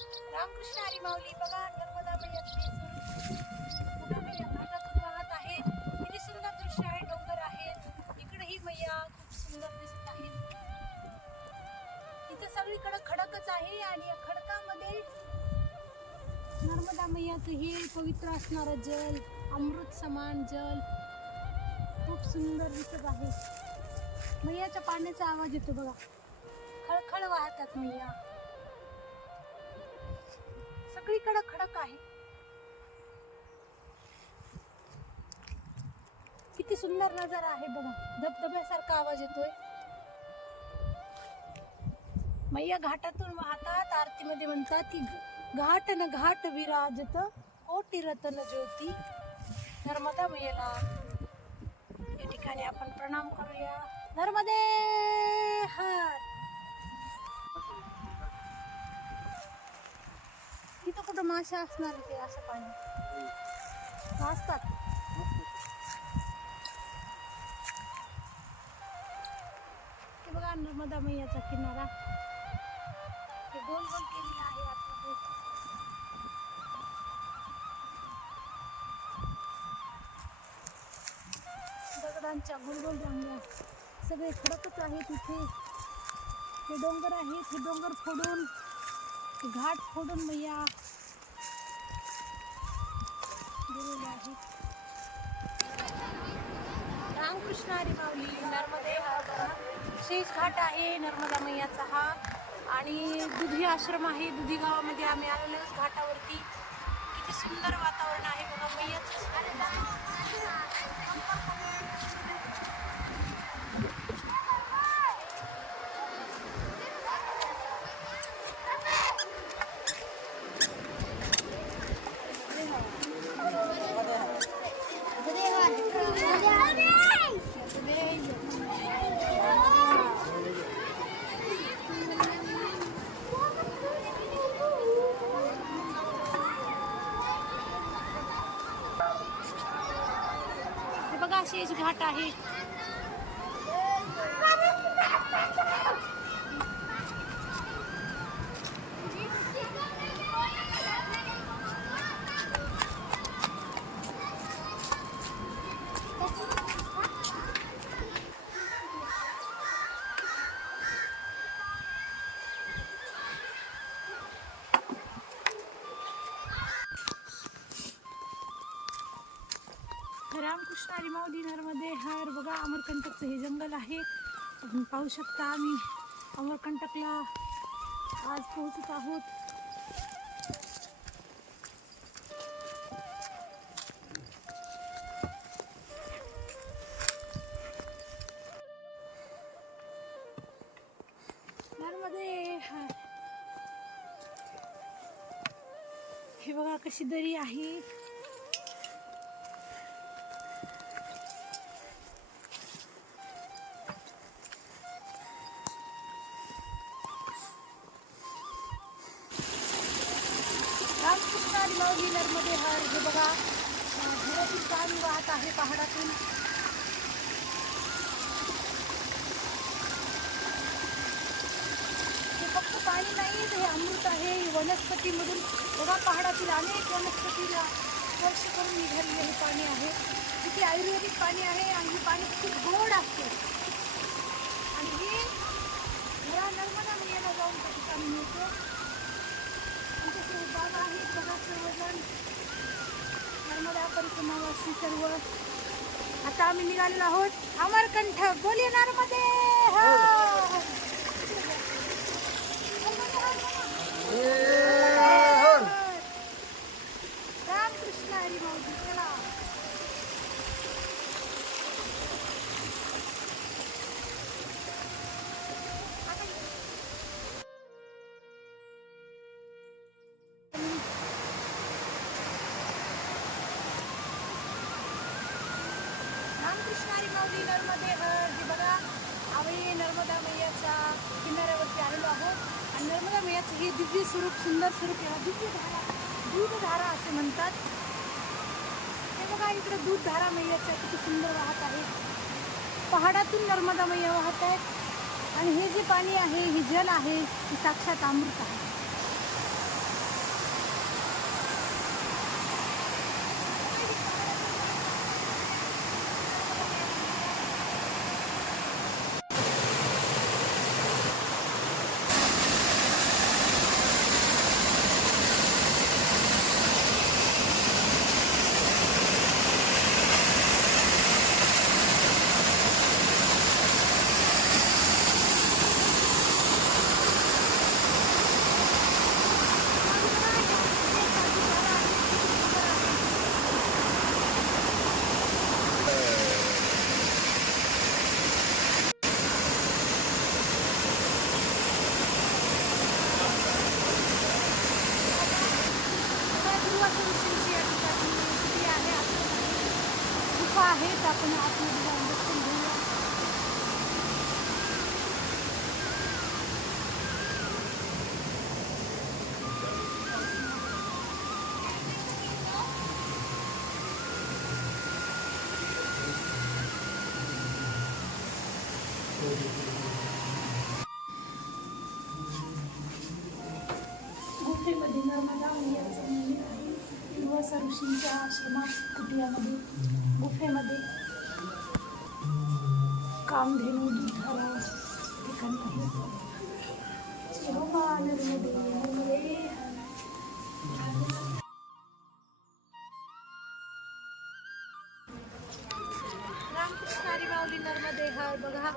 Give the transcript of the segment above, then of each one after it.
रामकृष्ण हरी माऊली बघा नर्मदा मैयाचे स्वरूप मैया घाटातून आहे किती सुंदर दृश्य आहे डोंगर आहेत इकडेही मैया खूप सुंदर दिसत आहे इथं सगळीकडे खडकच आहे आणि या खडकामध्ये नर्मदा मैयाचं हे पवित्र असणारं जल अमृत समान जल खूप सुंदर दिसत आहे. मैयाच्या पाण्याचा आवाज येतो बघा. खळखळ वाहतात मैया. सगळीकडे खडक आहे. किती सुंदर नजारा आहे बघा. धबधब्यासारखा आवाज येतोय. मैया घाटातून वाहतात आरतीमध्ये म्हणतात की घाट न घाट विराजत कोटी रतन ज्योती. नर्मदा मैयाला या ठिकाणी आपण प्रणाम करूया. नर्मदे हर! तिथं कुठं माशा असणार ते असं पाणी? असतात. ते बघा नर्मदा मैयाचा किनारा. ते गोल गोल केलेला आहे आता दगडांच्या गोल गोल रांगा. सगळे खडकच आहे तिथे हे डोंगर आहेत हे डोंगर फोडून घाट फोडून मैया रामकृष्ण हरी माऊली नर्मदे हा शेष घाट आहे नर्मदा मैयाचा हा. आणि दुधी आश्रम आहे दुधी गावामध्ये आम्ही आलेलो घाटावरती. किती सुंदर वातावरण आहे बघा मैयाचं हे बघा शेष घाट आहे. रामकृष्ण हरी माऊली नर्मदे हर. बघा अमरकंटकचं हे जंगल आहे. पाहू शकता आम्ही अमरकंटकला. आज पोहोचत आहोत. नर्मदे हर. हे बघा कशी दरी आहे. पाणी वाहत आहे पहाडातून. हे फक्त पाणी नाही हे अमृत आहे. वनस्पतीमधून बघा पहाडातील अनेक वनस्पतीला स्पर्श करून निघालेले हे पाणी आहे. किती आयुर्वेदिक पाणी आहे आणि हे पाणी खूप गोड असते आणि हे घरा नर्मदा मैयाला जाऊन त्या ठिकाणी मिळतो आमच्यासोबत बाबा आहेत बघा सर्वजण नर्मदा परिक्रमावासी सर्व. आता आम्ही निघालेलो आहोत अमरकंठ बोलिये हा! रामकृष्ण नर्मदे हे बघा आम्ही नर्मदा मैयाच्या किनाऱ्यावरती आलेलो आहोत. आणि नर्मदा मैयाचं हे दिव्य स्वरूप सुंदर स्वरूप याला दिव्य धारा दूधधारा असे म्हणतात. हे बघा इकडे दूधधारा मैयाचं किती सुंदर वाहत आहे. पहाडातून नर्मदा मैया वाहत आहेत. आणि हे जे पाणी आहे हे जल आहे हे साक्षात अमृत आहे. आहेत आपण आतमध्ये जाऊन दर्शन घेऊया गुफेमध्ये नर्मदा मैयाचं मंदिर आहे दुर्वासा ऋषींच्या आश्रमात कुटियामध्ये माऊली नर्मदे हर बघा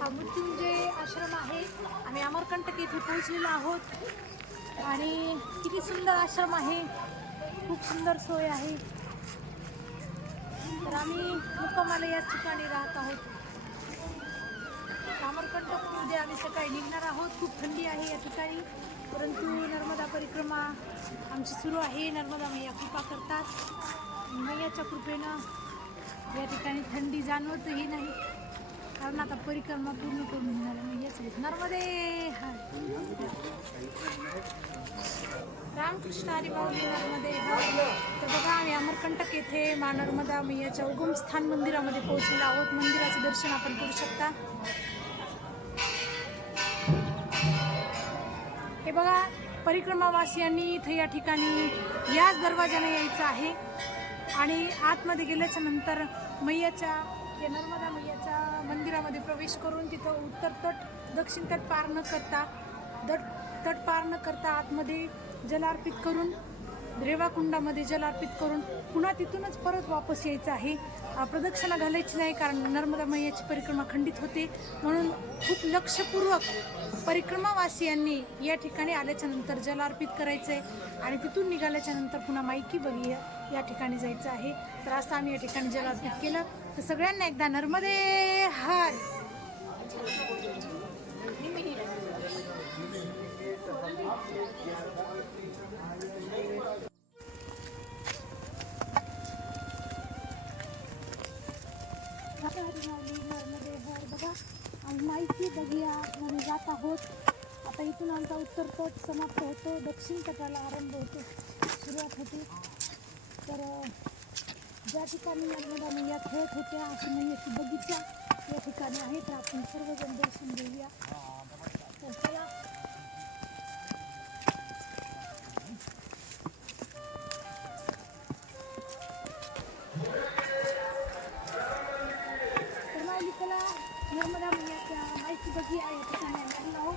हा मृत्युंजय आश्रम आहे. आम्ही अमरकंटक येथे पोहोचलेलो आहोत. आणि किती सुंदर आश्रम आहे. खूप सुंदर सोय आहे. तर आम्ही मुक्कामाला याच ठिकाणी राहत आहोत. अमरकंटकमध्ये आम्ही सकाळी निघणार आहोत. खूप थंडी आहे या ठिकाणी. परंतु नर्मदा परिक्रमा आमची सुरू आहे. नर्मदा मैया कृपा करतात. मैयाच्या कृपेनं या ठिकाणी थंडी जाणवतही नाही. कारण आता परिक्रमा पूर्ण करून घेणार मैयाच आहेत. नर्मदे! रामकृष्ण हरी माऊली नर्मदे तर बघा आम्ही अमरकंटक येथे मा नर्मदा मैयाच्या उगमस्थान मंदिरामध्ये पोहोचलेलो आहोत. मंदिराचे दर्शन आपण करू शकता. बघा परिक्रमावासियांनी इथं या ठिकाणी याच दरवाजाने यायचं आहे. आणि आतमध्ये गेल्याच्यानंतर मैयाच्या या नर्मदा मैयाच्या मंदिरामध्ये प्रवेश करून तिथं उत्तर तट दक्षिण तट पार न करता दट तट पार न करता आतमध्ये जल अर्पित करून रेवाकुंडामध्ये जल अर्पित करून पुन्हा तिथूनच परत वापस यायचं आहे. प्रदक्षिणा घालायची नाही कारण नर्मदा मैयाची परिक्रमा खंडित होते. म्हणून खूप लक्षपूर्वक परिक्रमावासियांनी या ठिकाणी आल्याच्यानंतर जल अर्पित करायचं आहे आणि तिथून निघाल्याच्यानंतर पुन्हा माईकी बघी या ठिकाणी जायचं आहे. तर असं आम्ही या ठिकाणी जल अर्पित केलं. तर सगळ्यांना एकदा नर्मदे हार आहोत. आता इथून आमचा उत्तर तट समाप्त होतो. दक्षिण तटाला आरंभ होतो. सुरुवात होते. तर ज्या ठिकाणी नर्मदा मैया खेळत होत्या अशी मैयाची बगीचा या ठिकाणी आहे. तर आपण सर्वजण दर्शन घेऊया. तर चला. नर्मदा मैया माहिती आहे ठिकाणी आम्ही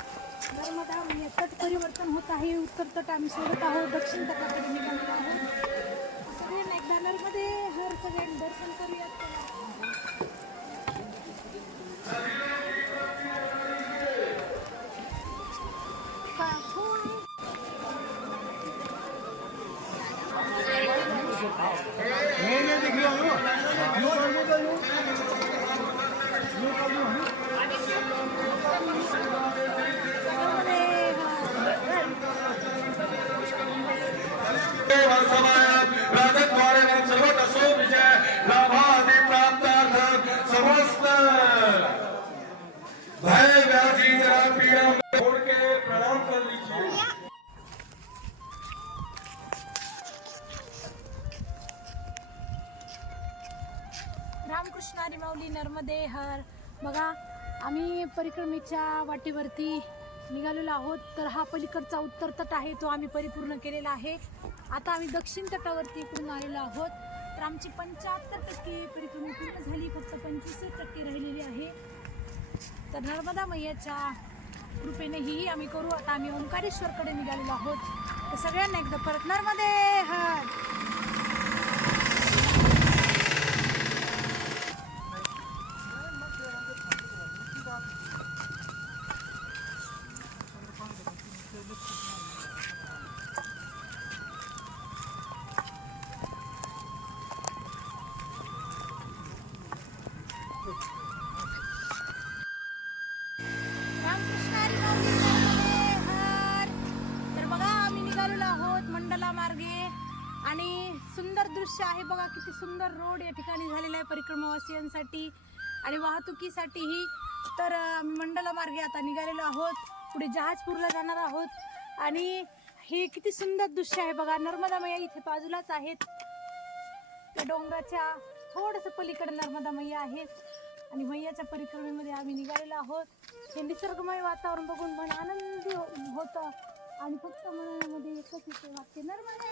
नर्मदा मैया तट परिवर्तन होत आहे. उत्तर तट आम्ही सोडत आहोत. दक्षिण तटाकडे निघालेलो आहोत. सगळे एकदा नर्मदे हर सगळ्यांनी दर्शन करूयात. नर्मदे बघा आम्ही परिक्रमेच्या वाटेवरती निघालेलो आहोत. तर हा पलीकडचा उत्तर तट आहे तो आम्ही परिपूर्ण केलेला आहे. आता आम्ही दक्षिण तटावरती इकडून आलेलो आहोत. तर आमची पंच्याहत्तर टक्के परिक्रमा पूर्ण झाली फक्त पंचवीस टक्के राहिलेली आहे. तर नर्मदा मैयाच्या कृपेने ही आम्ही करू. आता आम्ही ओंकारेश्वरकडे निघालेलो आहोत. तर सगळ्यांना एकदा परत नर्मदे हर! मार्गे. आणि सुंदर दृश्य आहे बघा किती सुंदर रोड या ठिकाणी झालेला आहे परिक्रमावासियांसाठी आणि वाहतुकीसाठीही. तर मंडलामार्गे मंडला मार्गे आता निघालेलो आहोत. पुढे जहाजपूरला जाणार आहोत. आणि हे किती सुंदर दृश्य आहे बघा नर्मदा मैया इथे बाजूलाच आहेत. त्या डोंगराच्या थोडंसं पलीकडे नर्मदा मैया आहेत आणि मैयाच्या परिक्रमेमध्ये आम्ही निघालेलो आहोत. हे निसर्गमय वातावरण बघून मन आनंदी हो-, होतं. आणि फक्त मनामध्ये एकच इथे वाटते नर्मदे!